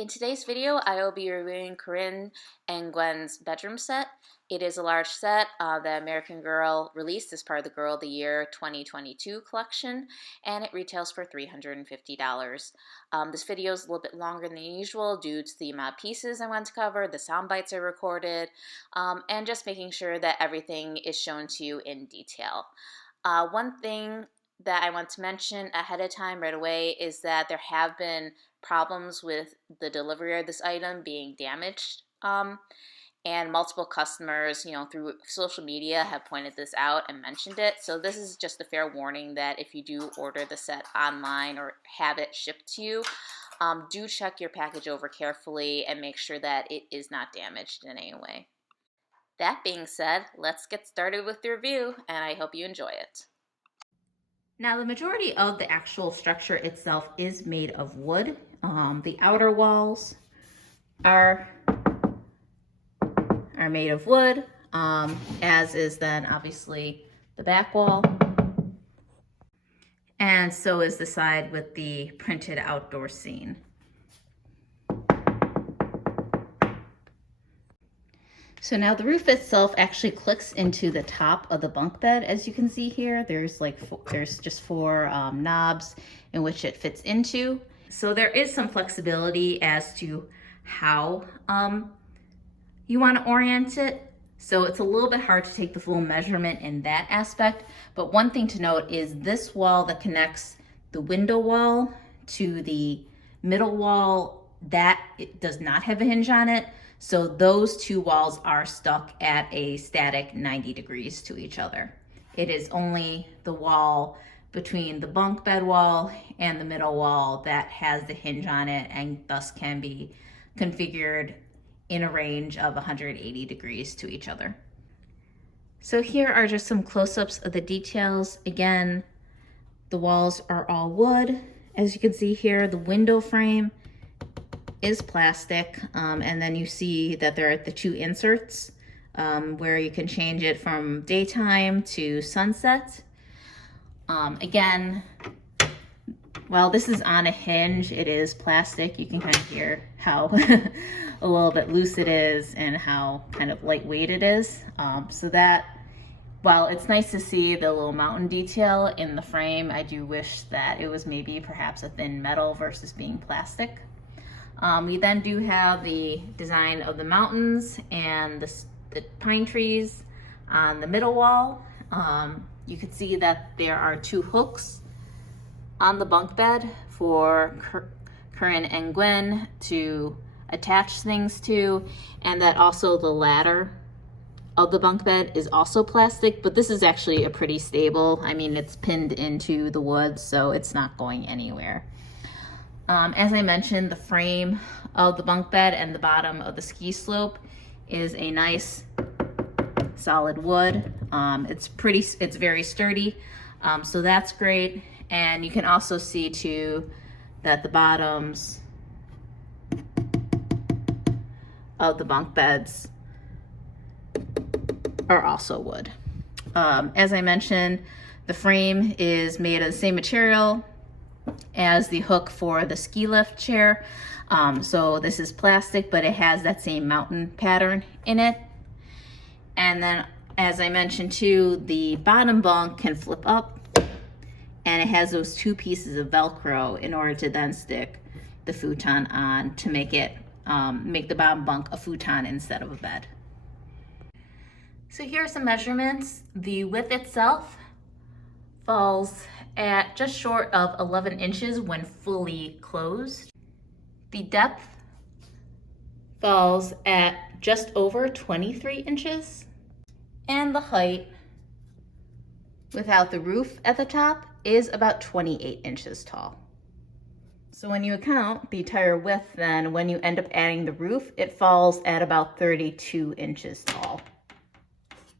In today's video, I will be reviewing Corinne and Gwynn's bedroom set. It is a large set that American Girl released as part of the Girl of the Year 2022 collection, and it retails for $350. This video is a little bit longer than usual due to the amount of pieces I want to cover, the sound bites I recorded, and just making sure that everything is shown to you in detail. One thing that I want to mention ahead of time right away is that there have been problems with the delivery of this item being damaged, and multiple customers, through social media have pointed this out and mentioned it. So this is just a fair warning that if you do order the set online or have it shipped to you, do check your package over carefully and make sure that it is not damaged in any way. That being said, let's get started with the review, and I hope you enjoy it. Now, the majority of the actual structure itself is made of wood. The outer walls are made of wood, as is then obviously the back wall. And so is the side with the printed outdoor scene. So now the roof itself actually clicks into the top of the bunk bed. As you can see here, there's just four knobs in which it fits into. So there is some flexibility as to how you want to orient it. So it's a little bit hard to take the full measurement in that aspect. But one thing to note is this wall that connects the window wall to the middle wall, that it does not have a hinge on it. So those two walls are stuck at a static 90 degrees to each other. It is only the wall between the bunk bed wall and the middle wall that has the hinge on it and thus can be configured in a range of 180 degrees to each other. So here are just some close-ups of the details. Again, the walls are all wood. As you can see here, the window frame is plastic, and then you see that there are the two inserts where you can change it from daytime to sunset. Again, while this is on a hinge, it is plastic. You can kind of hear how a little bit loose it is and how kind of lightweight it is. So that, while it's nice to see the little mountain detail in the frame, I do wish that it was maybe perhaps a thin metal versus being plastic. We then do have the design of the mountains and the pine trees on the middle wall. You can see that there are two hooks on the bunk bed for Corinne and Gwynn to attach things to, and that also the ladder of the bunk bed is also plastic, but this is actually a pretty stable. I mean, it's pinned into the wood, so it's not going anywhere. As I mentioned, the frame of the bunk bed and the bottom of the ski slope is a nice solid wood. It's very sturdy, so that's great. And you can also see too that the bottoms of the bunk beds are also wood. As I mentioned, the frame is made of the same material as the hook for the ski lift chair. So this is plastic, but it has that same mountain pattern in it. And then, as I mentioned too, the bottom bunk can flip up, and it has those two pieces of Velcro in order to then stick the futon on to make it make the bottom bunk a futon instead of a bed. So here are some measurements. The width itself falls at just short of 11 inches when fully closed. The depth falls at just over 23 inches. And the height, without the roof at the top, is about 28 inches tall. So when you account the entire width, then when you end up adding the roof, it falls at about 32 inches tall.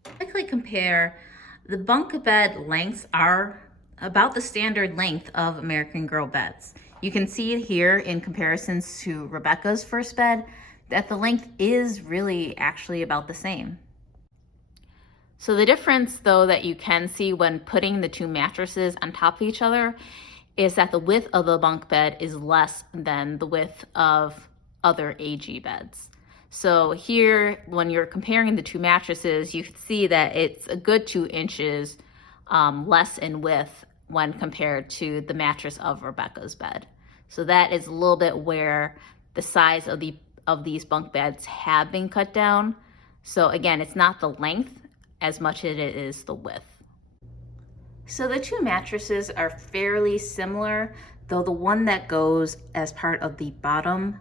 Quickly compare, the bunk bed lengths are about the standard length of American Girl beds. You can see it here in comparisons to Rebecca's first bed that the length is really actually about the same. So the difference though that you can see when putting the two mattresses on top of each other is that the width of the bunk bed is less than the width of other AG beds. So here, when you're comparing the two mattresses, you can see that it's a good 2 inches less in width when compared to the mattress of Rebecca's bed. So that is a little bit where the size of these bunk beds have been cut down. So again, it's not the length as much as it is the width. So the two mattresses are fairly similar, though the one that goes as part of the bottom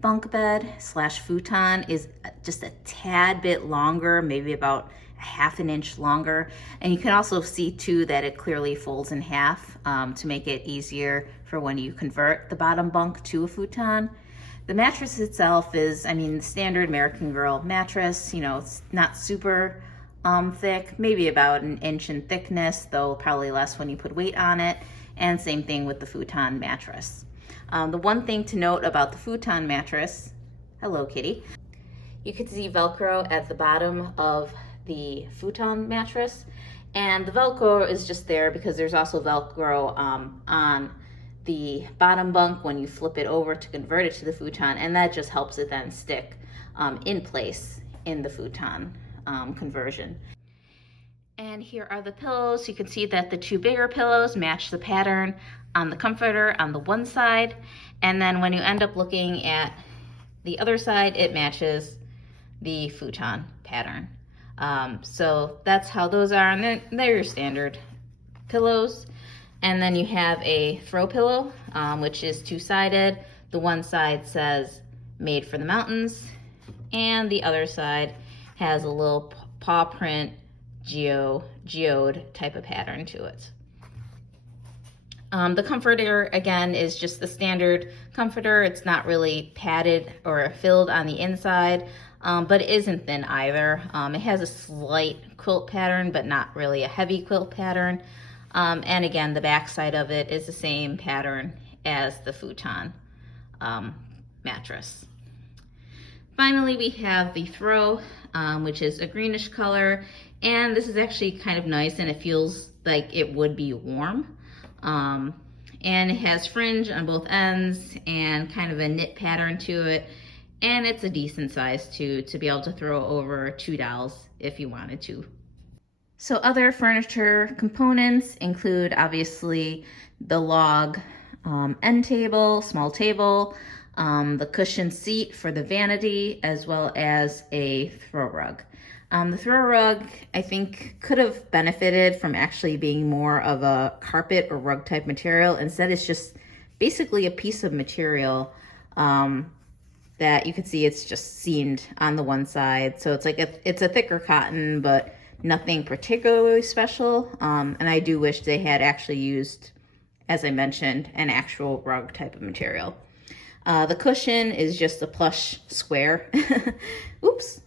bunk bed slash futon is just a tad bit longer, maybe about a half an inch longer. And you can also see too that it clearly folds in half to make it easier for when you convert the bottom bunk to a futon. The mattress itself is, I mean, the standard American Girl mattress, you know, it's not super thick, maybe about an inch in thickness, though probably less when you put weight on it. And same thing with the futon mattress. The one thing to note about the futon mattress, hello kitty, you can see Velcro at the bottom of the futon mattress, and the Velcro is just there because there's also Velcro on the bottom bunk when you flip it over to convert it to the futon, and that just helps it then stick in place in the futon conversion. And here are the pillows. You can see that the two bigger pillows match the pattern on the comforter on the one side, and then when you end up looking at the other side, it matches the futon pattern. So that's how those are, and they're your standard pillows. And then you have a throw pillow, which is two-sided. The one side says made for the mountains, and the other side has a little paw print geode type of pattern to it. The comforter, again, is just the standard comforter. It's not really padded or filled on the inside, but it isn't thin either. It has a slight quilt pattern, but not really a heavy quilt pattern. And again, the back side of it is the same pattern as the futon mattress. Finally, we have the throw, which is a greenish color, and this is actually kind of nice, and it feels like it would be warm. And it has fringe on both ends and kind of a knit pattern to it, and it's a decent size to be able to throw over 2 dolls if you wanted to. So other furniture components include obviously the log end table, small table, the cushion seat for the vanity, as well as a throw rug. The throw rug, I think, could have benefited from actually being more of a carpet or rug type material. Instead, it's just basically a piece of material that you can see it's just seamed on the one side. So it's like it's a thicker cotton, but nothing particularly special. And I do wish they had actually used, as I mentioned, an actual rug type of material. The cushion is just a plush square. Oops.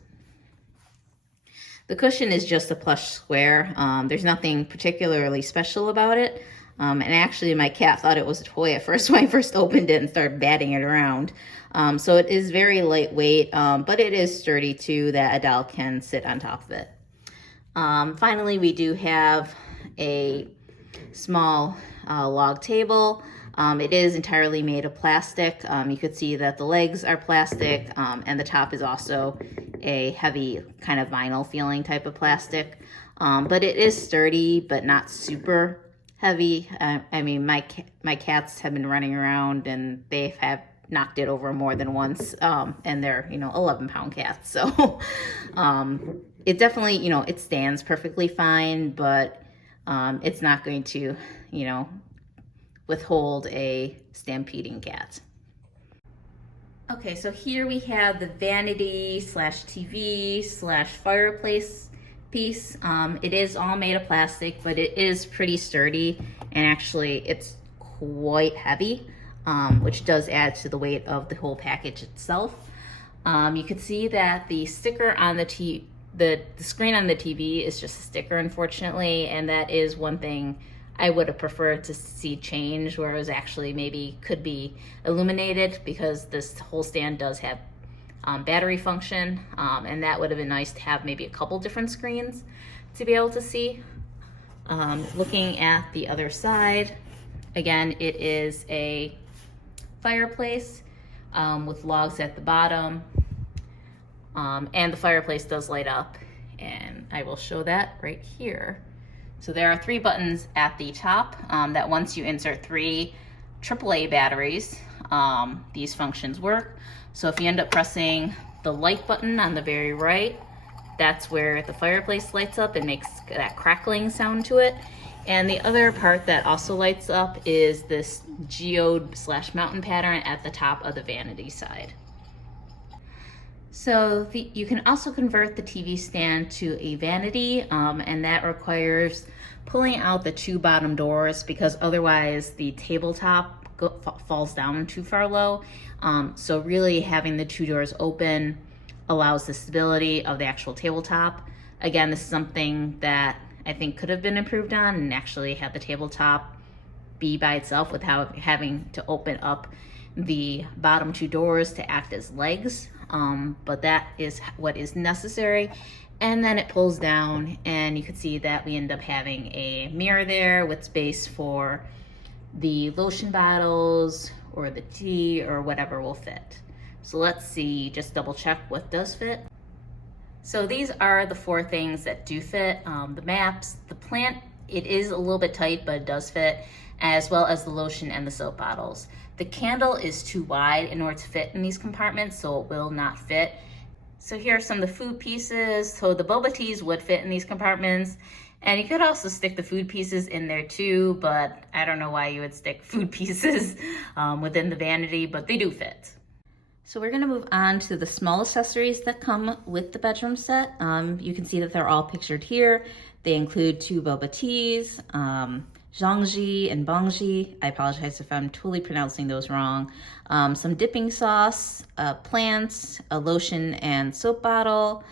The cushion is just a plush square. There's nothing particularly special about it. And actually my cat thought it was a toy at first when I first opened it and started batting it around. So it is very lightweight, but it is sturdy too, that a doll can sit on top of it. Finally, we do have a small log table. It is entirely made of plastic. You could see that the legs are plastic, and the top is also a heavy kind of vinyl feeling type of plastic. But it is sturdy, but not super heavy. I mean, my cats have been running around and they have knocked it over more than once, and they're 11-pound cats. So it definitely, it stands perfectly fine, but it's not going to withhold a stampeding cat. Okay, so here we have the vanity slash TV slash fireplace piece. It is all made of plastic, but it is pretty sturdy, and actually it's quite heavy, which does add to the weight of the whole package itself. You can see that the sticker on the screen on the TV is just a sticker, unfortunately, and that is one thing I would have preferred to see change, where it was actually maybe could be illuminated, because this whole stand does have battery function, and that would have been nice to have maybe a couple different screens to be able to see. Looking at the other side, again, it is a fireplace. with logs at the bottom. And the fireplace does light up, and I will show that right here. So there are 3 buttons at the top that once you insert 3 AAA batteries, these functions work. So if you end up pressing the light button on the very right, that's where the fireplace lights up and makes that crackling sound to it. And the other part that also lights up is this geode/mountain pattern at the top of the vanity side. So you can also convert the TV stand to a vanity, and that requires pulling out the 2 bottom doors, because otherwise the tabletop falls down too far low. So really having the 2 doors open allows the stability of the actual tabletop. Again, this is something that I think could have been improved on, and actually had the tabletop be by itself without having to open up the bottom 2 doors to act as legs. But that is what is necessary. And then it pulls down, and you can see that we end up having a mirror there with space for the lotion bottles or the tea or whatever will fit. So let's see, just double check what does fit. So these are the 4 things that do fit. The maps, the plant, it is a little bit tight, but it does fit, as well as the lotion and the soap bottles. The candle is too wide in order to fit in these compartments, so it will not fit. So here are some of the food pieces. So the boba teas would fit in these compartments, and you could also stick the food pieces in there too, but I don't know why you would stick food pieces within the vanity, but they do fit. So we're gonna move on to the small accessories that come with the bedroom set. You can see that they're all pictured here. They include 2 boba teas, Zhangji and Bangji. I apologize if I'm totally pronouncing those wrong. Some dipping sauce, plants, a lotion and soap bottle,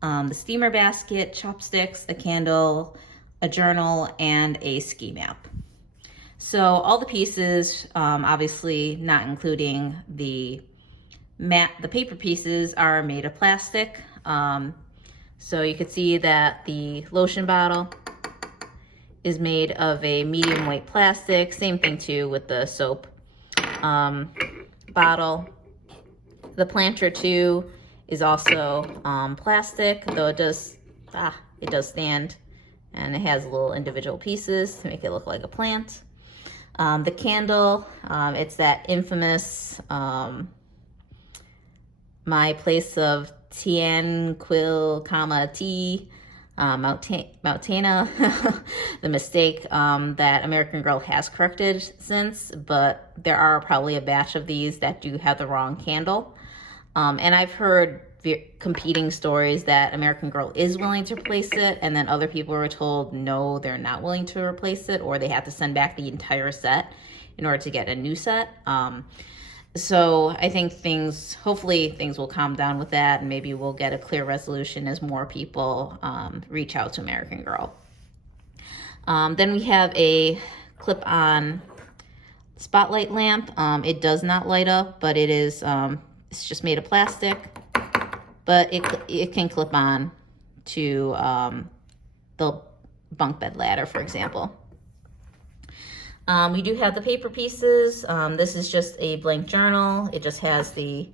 the steamer basket, chopsticks, a candle, a journal, and a ski map. So all the pieces, obviously not including the paper pieces, are made of plastic. So you can see that the lotion bottle is made of a medium weight plastic. Same thing too with the soap bottle. The planter too is also plastic, though it does stand, and it has little individual pieces to make it look like a plant. The candle, it's that infamous my place of Tian Quil, tea, Mautena, the mistake that American Girl has corrected since, but there are probably a batch of these that do have the wrong candle. And I've heard competing stories that American Girl is willing to replace it, and then other people were told no, they're not willing to replace it, or they have to send back the entire set in order to get a new set. So I think hopefully things will calm down with that, and maybe we'll get a clear resolution as more people reach out to American Girl. Then we have a clip-on spotlight lamp. It does not light up, but it is it's just made of plastic, but it can clip on to the bunk bed ladder, for example. We do have the paper pieces. This is just a blank journal. It just has the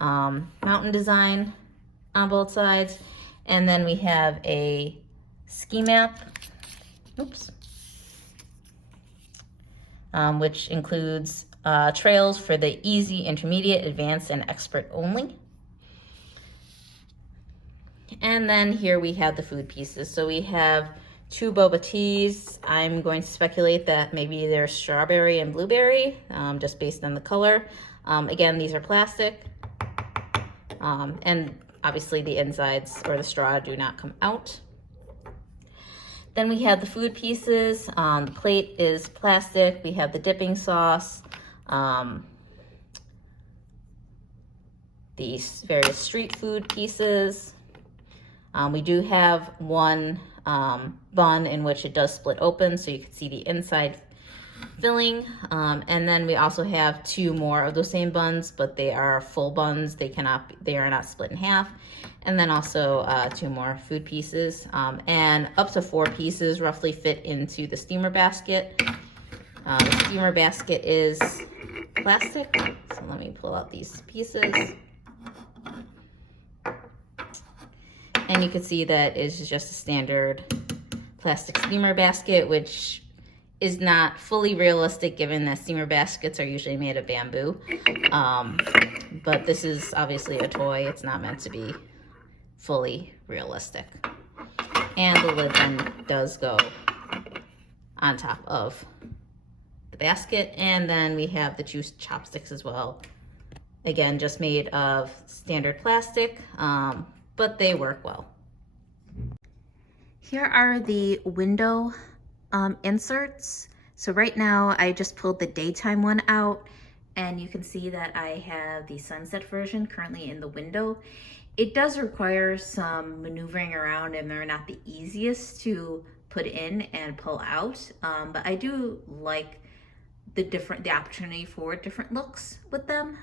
mountain design on both sides. And then we have a ski map, which includes trails for the easy, intermediate, advanced, and expert only. And then here we have the food pieces. So we have 2 boba teas. I'm going to speculate that maybe they're strawberry and blueberry, just based on the color. Again, these are plastic. And obviously the insides or the straw do not come out. Then we have the food pieces. The plate is plastic. We have the dipping sauce, these various street food pieces. We do have one bun in which it does split open, so you can see the inside filling. And then we also have 2 more of those same buns, but they are full buns. They are not split in half. And then also 2 more food pieces, and up to 4 pieces roughly fit into the steamer basket. The steamer basket is plastic. So let me pull out these pieces. And you can see that it's just a standard plastic steamer basket, which is not fully realistic given that steamer baskets are usually made of bamboo. But this is obviously a toy. It's not meant to be fully realistic. And the lid then does go on top of the basket. And then we have the juice chopsticks as well. Again, just made of standard plastic, but they work well. Here are the window inserts. So right now I just pulled the daytime one out, and you can see that I have the sunset version currently in the window. It does require some maneuvering around, and they're not the easiest to put in and pull out, but I do like the opportunity for different looks with them.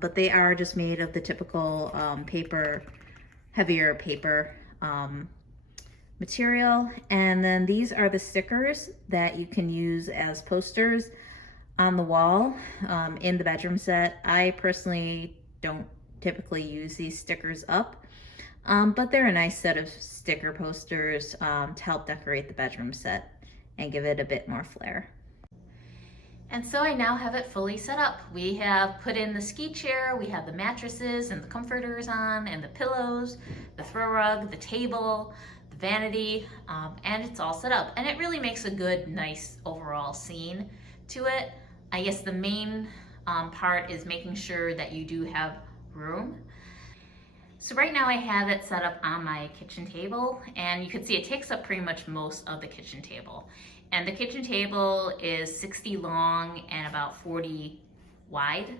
But they are just made of the typical heavier paper material. And then these are the stickers that you can use as posters on the wall in the bedroom set. I personally don't typically use these stickers up, but they're a nice set of sticker posters to help decorate the bedroom set and give it a bit more flair. And so I now have it fully set up. We have put in the ski chair, we have the mattresses and the comforters on, and the pillows, the throw rug, the table, the vanity, and it's all set up. And it really makes a good, nice overall scene to it. I guess the main part is making sure that you do have room. So right now I have it set up on my kitchen table, and you can see it takes up pretty much most of the kitchen table. And the kitchen table is 60 long and about 40 wide.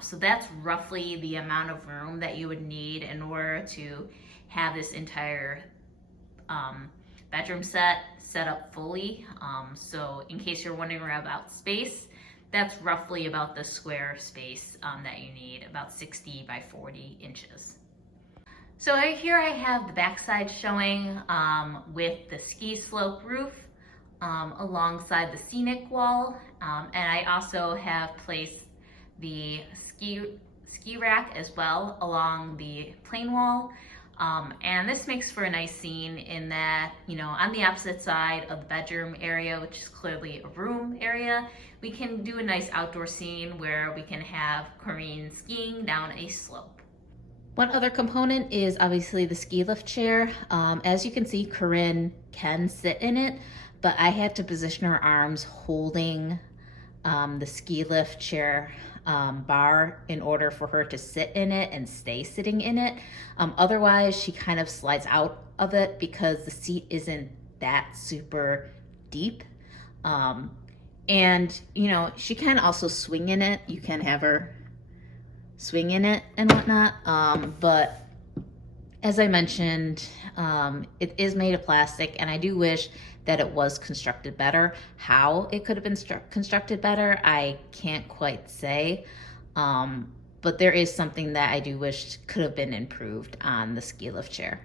So that's roughly the amount of room that you would need in order to have this entire bedroom set up fully. So in case you're wondering about space, that's roughly about the square space that you need, about 60 by 40 inches. So here I have the backside showing with the ski slope roof alongside the scenic wall, and I also have placed the ski rack as well along the plain wall, and this makes for a nice scene in that, you know, on the opposite side of the bedroom area, which is clearly a room area, we can do a nice outdoor scene where we can have Corinne skiing down a slope. One other component is obviously the ski lift chair. As you can see, Corinne can sit in it, but I had to position her arms holding the ski lift chair bar in order for her to sit in it and stay sitting in it. Otherwise, she kind of slides out of it because the seat isn't that super deep. And, you know, she can also swing in it. You can have her swing in it and whatnot. But as I mentioned, it is made of plastic, and I do wish that it was constructed better. How it could have been constructed better, I can't quite say. But there is something that I do wish could have been improved on the ski lift chair.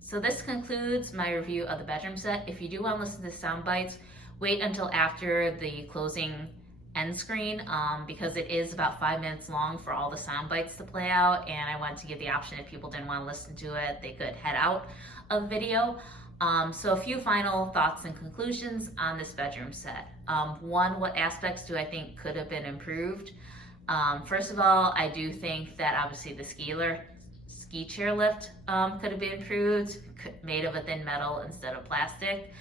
So this concludes my review of the bedroom set. If you do want to listen to sound bites, wait until after the closing end screen, because it is about 5 minutes long for all the sound bites to play out, and I wanted to give the option if people didn't want to listen to it, they could head out of video. So a few final thoughts and conclusions on this bedroom set. One, what aspects do I think could have been improved? First of all, I do think that obviously the ski chair lift could have been improved, made of a thin metal instead of plastic.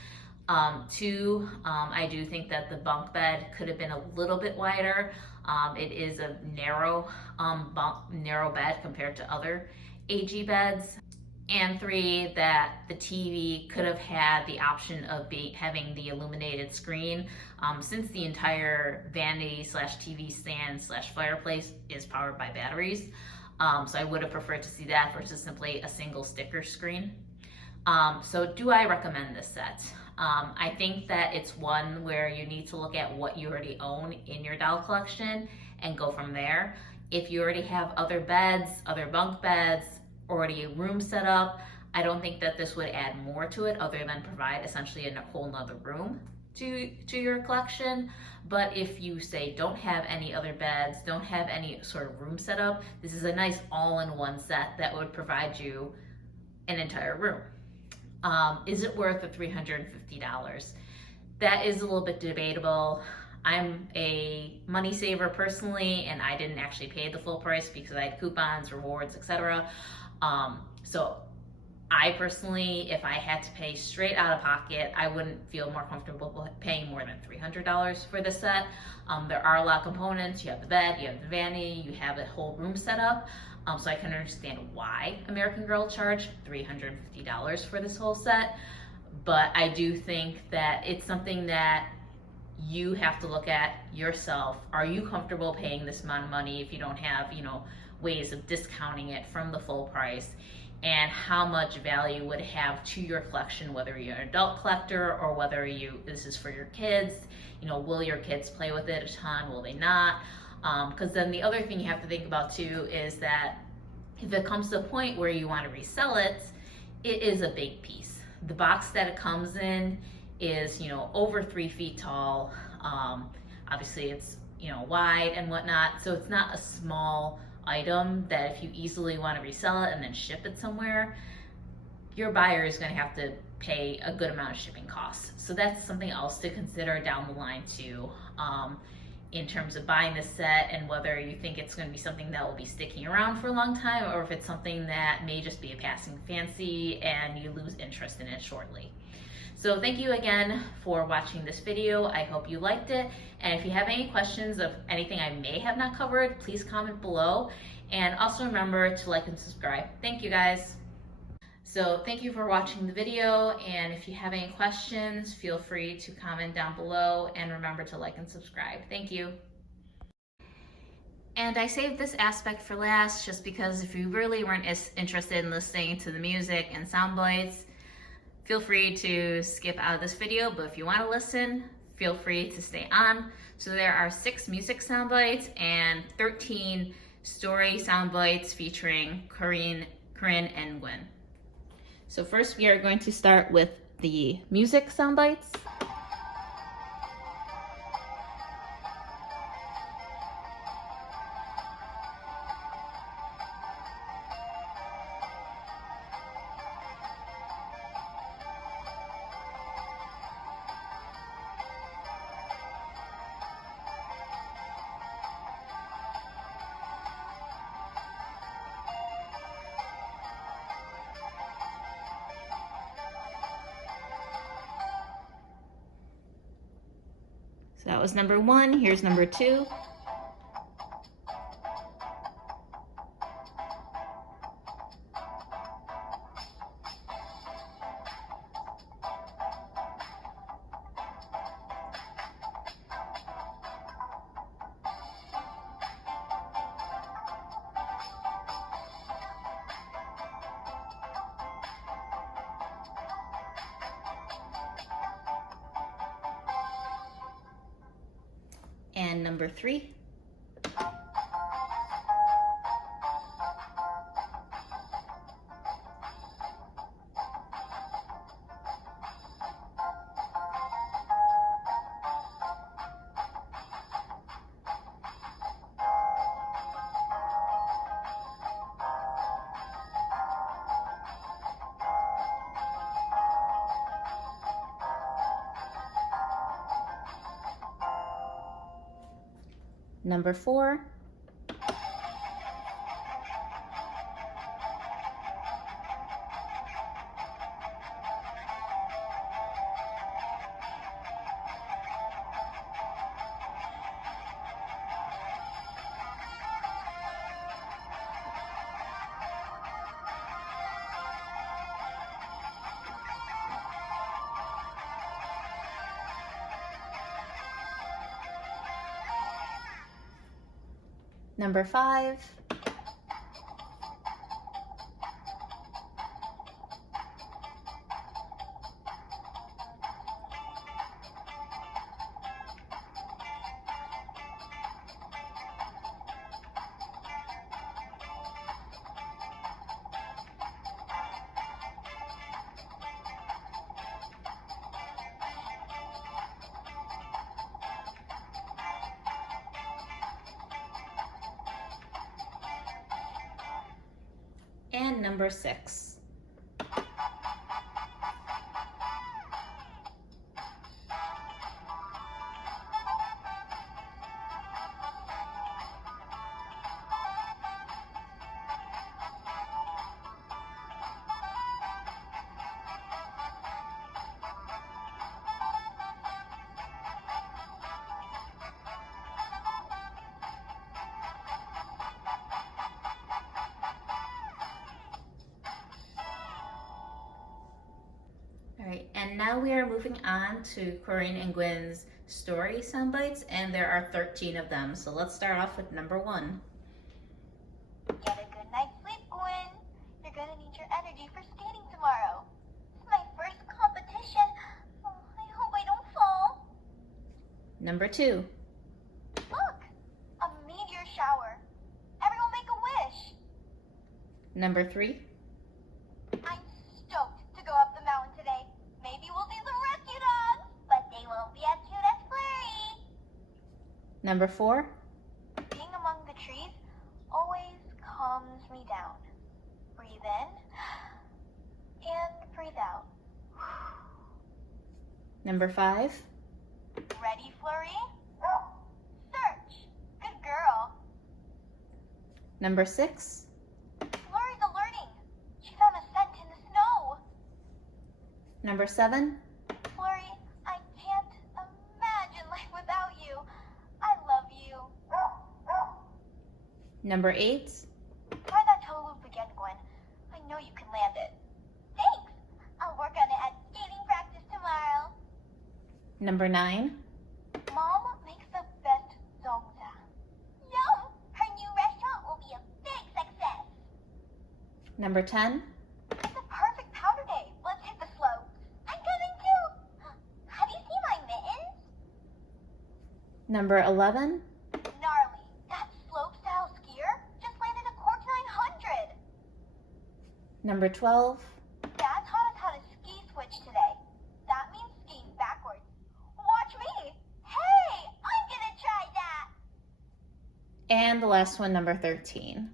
Two, I do think that the bunk bed could have been a little bit wider. It is a narrow bed compared to other AG beds. And three, that the TV could have had the option of having the illuminated screen, since the entire vanity / TV stand / fireplace is powered by batteries. So I would have preferred to see that versus simply a single sticker screen. So do I recommend this set? I think that it's one where you need to look at what you already own in your doll collection and go from there. If you already have other beds, other bunk beds, already a room set up, I don't think that this would add more to it other than provide essentially a whole nother room. to your collection. But if you say don't have any other beds, don't have any sort of room set up, this is a nice all-in-one set that would provide you an entire room. Is it worth the $350? That is a little bit debatable. I'm a money saver personally, and I didn't actually pay the full price because I had coupons, rewards, etc. So I personally, if I had to pay straight out of pocket, I wouldn't feel more comfortable paying more than $300 for this set. There are a lot of components. You have the bed, you have the vanity, you have a whole room set up. So I can understand why American Girl charged $350 for this whole set. But I do think that it's something that you have to look at yourself. Are you comfortable paying this amount of money if you don't have, ways of discounting it from the full price? And how much value would it have to your collection, whether you're an adult collector or whether this is for your kids? Will your kids play with it a ton? Will they not? Because then the other thing you have to think about too is that if it comes to a point where you want to resell it, it is a big piece. The box that it comes in is, over 3 feet tall. Obviously it's, wide and whatnot. So it's not a small item that if you easily want to resell it and then ship it somewhere, your buyer is going to have to pay a good amount of shipping costs. So that's something else to consider down the line too, in terms of buying this set, and whether you think it's going to be something that will be sticking around for a long time, or if it's something that may just be a passing fancy and you lose interest in it shortly. So thank you again for watching this video. I hope you liked it. And if you have any questions of anything I may have not covered, please comment below. And also remember to like and subscribe. Thank you guys. So thank you for watching the video. And if you have any questions, feel free to comment down below, and remember to like and subscribe. Thank you. And I saved this aspect for last just because if you really weren't as interested in listening to the music and sound bites, feel free to skip out of this video, but if you want to listen, feel free to stay on. So there are 6 music sound bites and 13 story sound bites featuring Corinne and Gwynn. So first we are going to start with the music sound bites. So that was number 1. Here's number 2. And number 3. Number 4. Number 5. And number 6. All right, and now we are moving on to Corinne and Gwynn's story sound bites, and there are 13 of them. So let's start off with number 1. Get a good night's sleep, Gwyn. You're gonna need your energy for skating tomorrow. It's my first competition. Oh, I hope I don't fall. Number 2. Look, a meteor shower. Everyone make a wish. Number 3. I'm stoked to go up the mountain today. Maybe we'll see some rescue dogs, but they won't be as cute as Flurry. Number 4. Being among the trees always calms me down. Breathe in and breathe out. Number 5. Ready, Flurry? Search. Good girl. Number 6. Flurry's alerting. She found a scent in the snow. Number 7. Flurry, I can't imagine life without you. I love you. Number 8. Try that toe loop again, Gwyn. I know you can land it. Thanks. I'll work on it at skating practice tomorrow. Number 9. Mom makes the best zongza. Yum! Her new restaurant will be a big success. Number 10. It's a perfect powder day. Let's hit the slopes. I'm coming too. Have you seen my mittens? Number 11. Gnarly. That slope-style skier just landed a cork 900. Number 12. Dad taught us how to ski switch today. That means skiing backwards. Watch me. Hey, I'm gonna try that. And the last one, number 13.